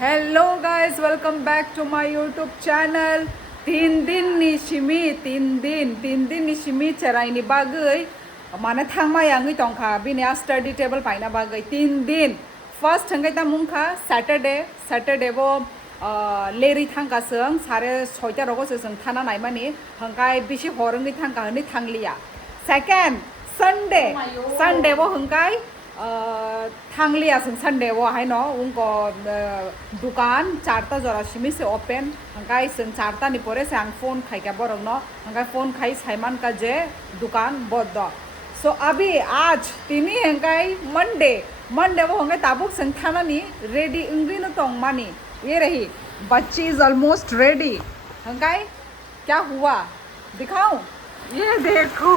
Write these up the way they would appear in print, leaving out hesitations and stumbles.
Hello guys, welcome back to my YouTube channel. तीन दिन निशिमी चराइनि बागै माने थांमायांगै दंखा बिनि स्टाडि टेबल पाइना बागै 3 दिन। फर्स्ट हंगै ता मुंखा सैटरडे वो लेरी थांगासों सारे 6टा रगोसो जों थाना नायमानि हंगाय बिसि हरंगै थांगा हनै थांलिया। सेकेंड संडे वो हंगाय थांलिया जों संडे वो हाय न उनको दुकान 4टा जरासिमी से ओपन हंगाय जों 4टा नि परे से आं फोन खाइका बरं न हंगाय फोन खाइ साइमान का जे दुकान बंद। सो अभी आज तिनी हंगाय मंडे वो हंगाय ताबुक जों थानानि रेडी इंग्रिनो तंग मानी ये रही बच्ची इज ऑलमोस्ट रेडी। हंगाय क्या हुआ दिखाऊं? ये देखो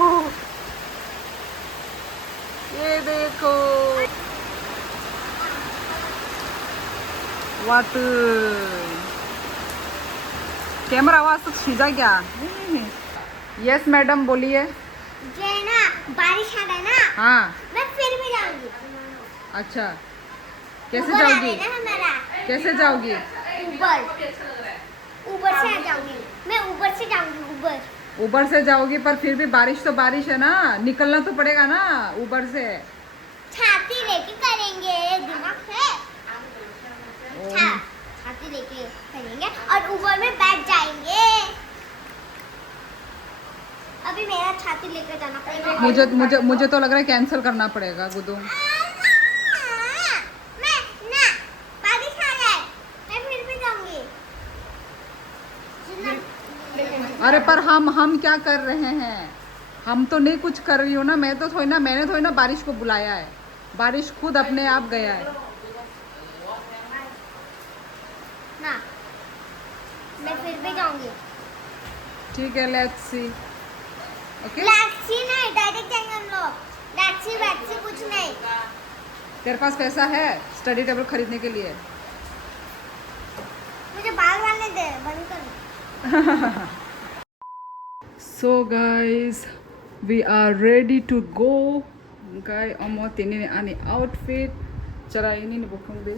वाट कैमरा आवाज तो खींचा क्या? यस मैडम बोलिए। ना बारिश आ रहा है ना। हाँ मैं फिर भी जाऊंगी। अच्छा कैसे जाओगी? कैसे जाओगी? ऊबर से आ जाऊंगी। मैं ऊबर से जाऊंगी। ऊबर से जाओगी पर फिर भी बारिश तो बारिश है ना, निकलना तो पड़ेगा ना ऊबर से। छाती लेके करेंगे, दिमाग है। छाती लेके करेंगे और ऊबर में बैठ जाएंगे। अभी मेरा छाती लेकर जाना पड़ेगा। मुझे तो लग रहा है कैंसिल करना पड़ेगा गुड्डू। बारिश आ रहा है, मैं फिर भी जाऊंगी। अरे पर हम क्या कर रहे हैं? हम तो नहीं कुछ कर रही हूँ ना, मैंने थोड़ी ना बारिश को बुलाया है। बारिश खुद अपने आप गया है ना। मैं फिर भी जाऊंगी। ठीक है, लेट्स सी। ओके टैक्सी नहीं, डायरेक्ट जाएंगे हम लोग। टैक्सी कुछ नहीं। तेरे पास पैसा है स्टडी टेबल खरीदने के लिए? मुझे बाल बांधने दे, बंद कर। So guys, we are ready to go. Guy, amo tini ani outfit. Cara ini ni bukong de.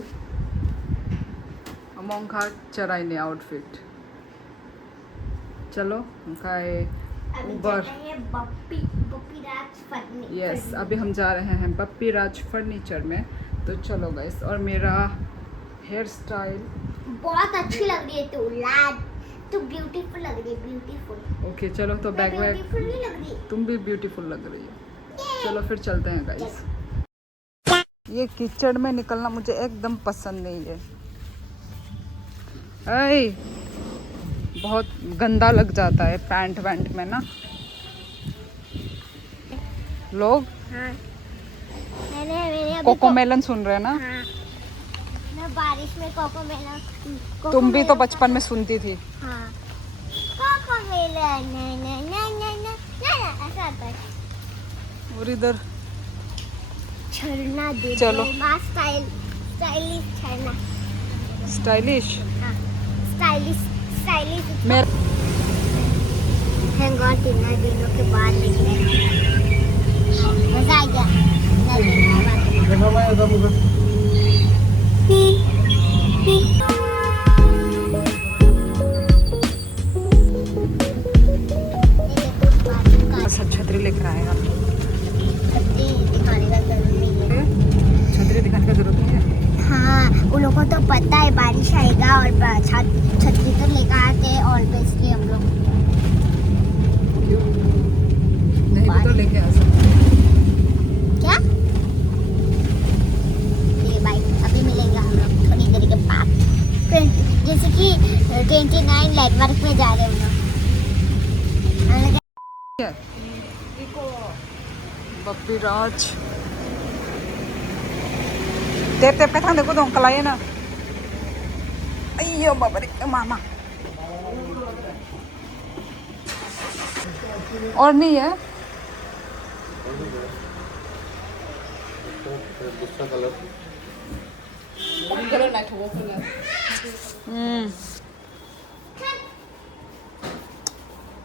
Among ka cara ini outfit. चलो guy ऊबर। बप्पी राज फर्नीचर। यस, अभी हम जा रहे हैं बप्पी राज फर्नीचर में। तो चलो गाइस, और मेरा हेयर स्टाइल बहुत अच्छी लग रही है तू लाड। तू ब्यूटीफुल लग रही है, ब्यूटीफुल। ओके चलो, तो बैग ब्यूटीफुल नहीं लग रही। तुम भी ब्यूटीफुल लग रही हो। चलो फिर चलते हैं गाइस। ये कीचड़ में निकलना मुझे एकदम पसंद नहीं है। ऐ बहुत गंदा लग जाता है पैंट वैंट में ना लोग। हाँ। मैंने कोकोमेलन सुन रहे हैं ना? हाँ। मैं बारिश में कोकोमेलन। तुम भी तो बचपन में सुनती थी। हाँ। कोकोमेलन ऐसा आता है। और इधर झरना दे चलो। स्टाइलिश झरना। स्टाइलिश। हाँ। स्टाइलिश मैं हैंग ऑन 3 दिनों के बाद निकले। मजा आ गया। सब छतरी लेकर आएगा। छतरी दिखाने का जरूरत नहीं है। छतरी दिखाने का जरूरत नहीं है। हाँ, उन लोगों को तो पता है बारिश आएगा और छतरी तो लेकर आते हैं ऑलवेज हम लोग। क्यों नहीं भी तो लेके आ सकते हैं। क्या ये बाइक अभी मिलेगा हम लोग थोड़ी देर के बाद। जैसे कि 29 लैंडमार्क में जा रहे हैं हम लोग। क्या बप्पी राज तेप का थांग देखो तो कलाये ना। अयो बाबा रे मामा। और नहीं है दूसरा कलर।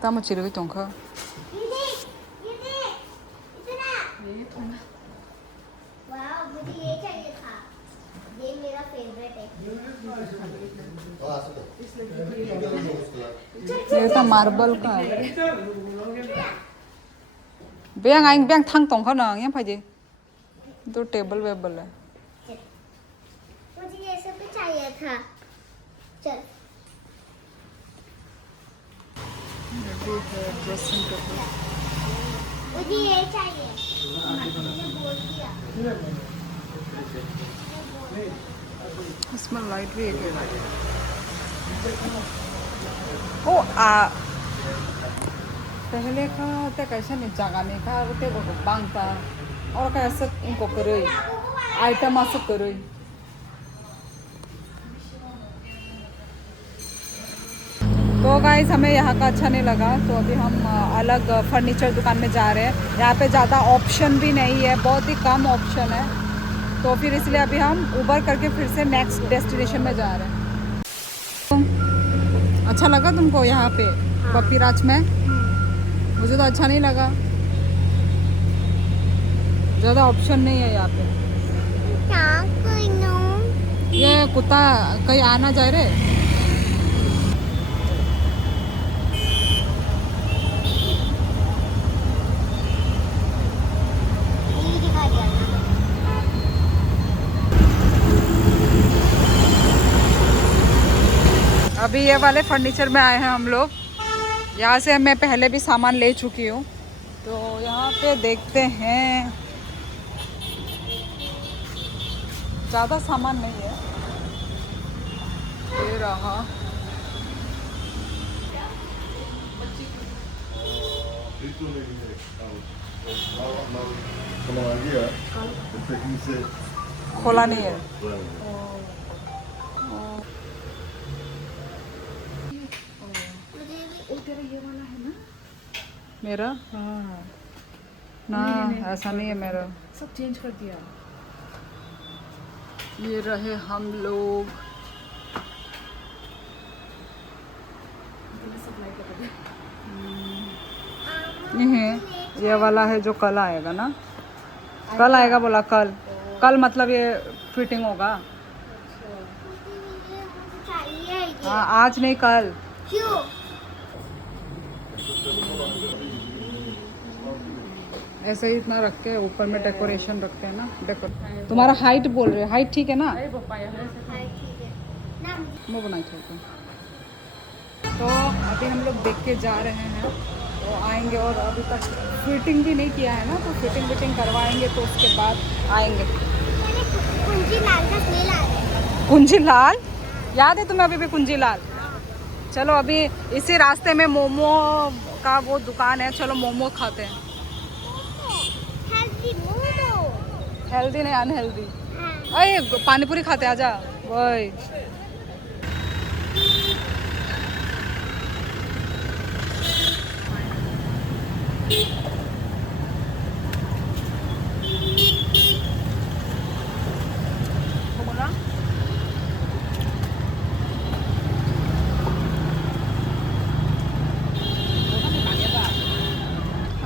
तामो चिरगै दंखा। वाह, मुझे ये चाहिए था। ये मेरा फेवरेट है। ये तो मार्बल का है बेंग आइंग बेंग थंग तोंग खा ना ये भाई तो टेबल वेबल है मुझे ये सब भी चाहिए था चल ड्रेसिंग टेबल मुझे ये चाहिए मुझे बोल दिया इसमें लाइट भी है ओ आ पहले का ते कैसे नहीं जागा नहीं था वो ते वो बांगता और कैसे इनको करे आइटम आसे करे तो गाइस हमें यहाँ का अच्छा नहीं लगा तो अभी हम अलग फर्नीचर दुकान में जा रहे हैं यहाँ पे ज़्यादा ऑप्शन भी नहीं है बहुत ही कम ऑप्शन है तो फिर इसलिए अभी हम उबर करके फिर से नेक्स्ट डेस्टिनेशन में जा रहे हैं अच्छा लगा तुमको यहाँ पे पप्पीराज में मुझे तो अच्छा नहीं लगा ज़्यादा ऑप्शन नहीं है यहाँ पे ये कुत्ता कहीं आना जाए रे अभी ये वाले फर्नीचर में आए हैं हम लोग यहाँ से मैं पहले भी सामान ले चुकी हूँ तो यहाँ पे देखते हैं ज़्यादा सामान नहीं है ये रहा खोला नहीं है मेरा हाँ ना ऐसा नहीं है मेरा सब चेंज कर दिया ये रहे हम लोग ये वाला है जो कल आएगा ना कल आएगा बोला कल कल मतलब ये फिटिंग होगा हाँ आज नहीं कल क्यों ऐसे ही इतना रख के ऊपर में डेकोरेशन रखते हैं ना तुम्हारा हाइट बोल रहे हाइट ठीक है ना वो बनाई थे तो अभी हम लोग देख के जा रहे हैं तो आएंगे और अभी तक फिटिंग भी नहीं किया है ना तो फिटिंग करवाएंगे तो उसके बाद आएंगे कुंजी लाल का स्मेल आ रहा है कुंजी लाल याद है तुम्हें अभी भी कुंजी लाल चलो अभी इसी रास्ते में मोमो का वो दुकान है चलो मोमो खाते हैं हेल्दी नहीं अनहेल्दी अरे पानी पूरी खाते आजा वही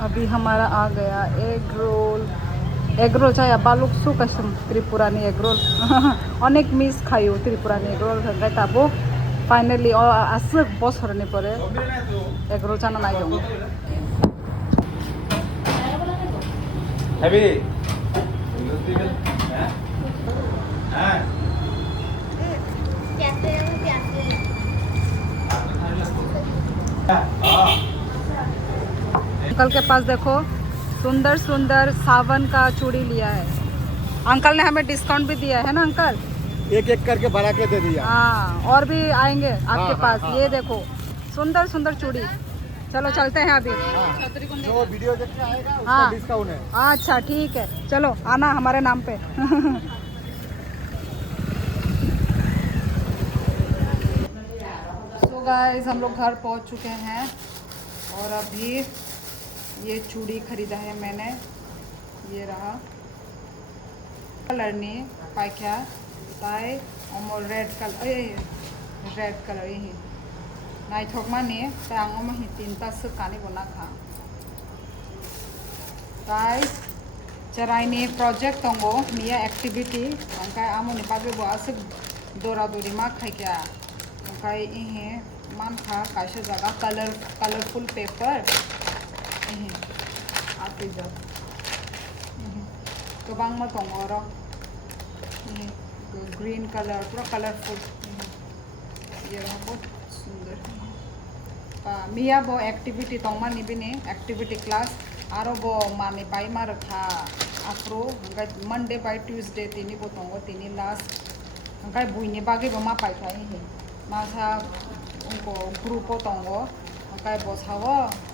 अभी हमारा आ गया एग रोल चाहे बालुक सु कसम त्रिपुरानी एग रोल अनेक मिस खाइयो त्रिपुरानी एग रोल हंगाई ताबो फाइनली आसक बस हरने परे एग रोल चाना नाइ जाऊँ हैवी अंकल के पास देखो सुंदर सुंदर सावन का चूड़ी लिया है अंकल ने हमें डिस्काउंट भी दिया है ना अंकल एक एक करके बढ़ा के दे दिया हाँ और भी आएंगे आपके हाँ, पास हाँ, ये देखो सुंदर सुंदर चूड़ी चलो चलते हैं अभी जो वीडियो देखने आएगा उसका हाँ। डिस्काउंट है अच्छा ठीक है चलो आना हमारे नाम पे सो गाइस हम लोग घर पहुंच चुके हैं और अभी ये चूड़ी खरीदा है मैंने ये रहा कलर ने पाइख्या ताई और रेड कलर ही नाइथोक माने तांगो मही तीनता सकानी बना खा ताई चराइने प्रोजेक्ट तंगो निया एक्टिविटी अंकाय आमोनि बाबे बो आसे दौरा दौरी मा खाई क्या ओमफ्राय इहे मानखा कायसे जागा कलरफुल पेपर इहे आते जा गोबां मा दङ र' इहे ग्रीन कलर पूरा कलरफुल ये बहुत सुंदर मिया वो एक्टिविटी तंगमा निबिने एक्टिविटी क्लास आरो वो माने बाई मा रखा आफ्रो मंडे बाय ट्यूसडे तिनी वो तंगो तिनी लास्ट ओमफ्राय बुइनि बागै बो मा पाइखाय हे मासा उनको ग्रुपो तंगो ओमफ्राय बसावो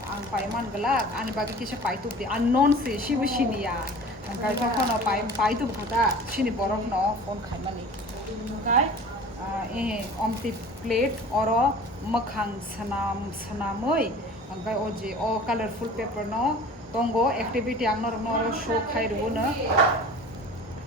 आं पाइमान गला आनि बागै किसे पाइतुबदि अननोन से शिबु सिनिया ओमफ्राय तखनो पाइतुब खाता सिनि बरफ न फोन खाइमानि ओमफ्राय अमती प्लेट और मखां सनामै ओमफ्राय अजी अ कलरफुल पेपर न दंगो एक्टिविटी आं नर शो खाइरुनो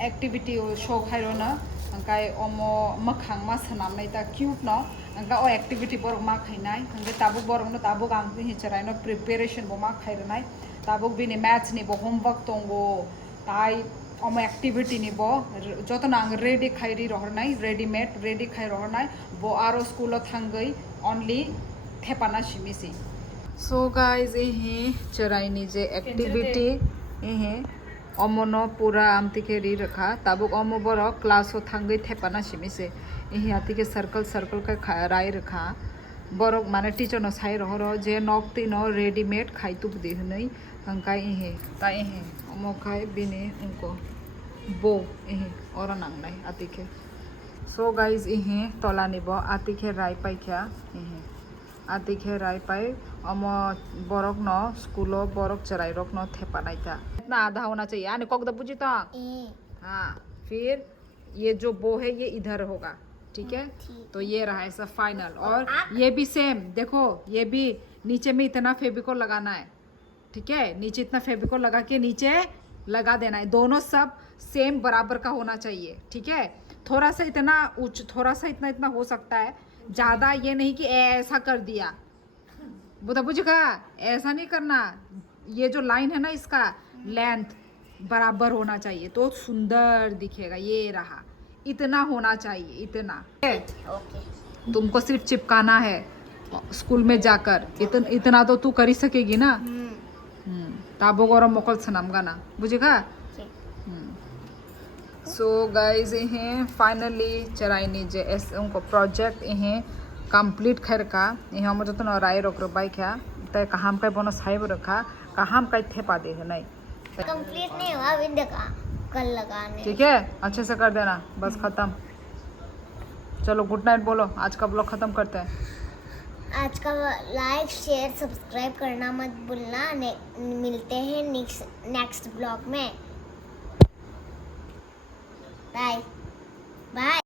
एक्टिविटी शो खाइरुनो ओमफ्राय अमो मखां मा सनामनाय ता क्यूब न ओमफ्राय अ एक्टिविटी बर मा खाइनाय ओमफ्राय ताबुक बरनो ताबुक आं हिचरायनो प्रिपेरेशन बो मा खाइरनाय ताबुक बिनि मैथ्स नि बो होमवर्क दंगो ताई अम एक्टिविटी नि बो जतन आं रेडी खाइरी रहरनाय रेडीमेड रेडी खाइ रहरनाय बो आरो स्कूल थांगै ओनली थेपाना सिमिसि सो गाइस इहे चराइनी जे एक्टिविटी इहे अमनो पूरा आमतिके री रखा ताबुक अमो बरो क्लासो थांगै थेपाना सिमिसे इहे आतिके सर्कल का राय रखा बरक माने टीचर न साइ रहरो जे नकति न रेडीमेड खाइतुब दिहनै अंकाय इहे ता इहे अमो खाइ बिने उनको बो इहे और नांगनाय आतिके सो गाइस इहे तला निबो आतिके राय पाइख्या इहे आतिके राय पाइ अमो बरक न स्कूलो बरक चराई रक न थेपानाइता इतना आधा होना चाहिए यानी कक द बुझी तो हाँ फिर ये जो बो है ये इधर होगा ठीक है तो ये रहा ऐसा फाइनल और ये भी सेम देखो ये भी नीचे में इतना फेविकोल लगाना है ठीक है नीचे इतना फेविकोल लगा के नीचे लगा देना है दोनों सब सेम बराबर का होना चाहिए ठीक है थोड़ा सा इतना इतना हो सकता है ज़्यादा ये नहीं कि ऐसा कर दिया बुधा बुझेगा ऐसा नहीं करना ये जो लाइन है ना इसका लेंथ बराबर होना चाहिए तो सुंदर दिखेगा ये रहा इतना होना चाहिए इतना ओके तुमको सिर्फ चिपकाना है स्कूल में जाकर इतना तो तू कर ही सकेगी ना ताबो गरम मोकल सनाम गाना बुझेगा सो गाइज इहे फाइनली चराइनी जे उनको प्रोजेक्ट इहे कंप्लीट खैर का इहे हम जतन राय रोक बाई क्या ते कहाम का बोनस हाइब रखा कहाम का थेपा दे है नहीं कंप्लीट नहीं हुआ अभी देखा कल लगाने ठीक है अच्छे से कर देना बस खत्म चलो गुड नाइट बोलो आज का ब्लॉग खत्म करते हैं आज का लाइक शेयर सब्सक्राइब करना मत भूलना मिलते हैं नेक्स्ट ब्लॉग में बाय बाय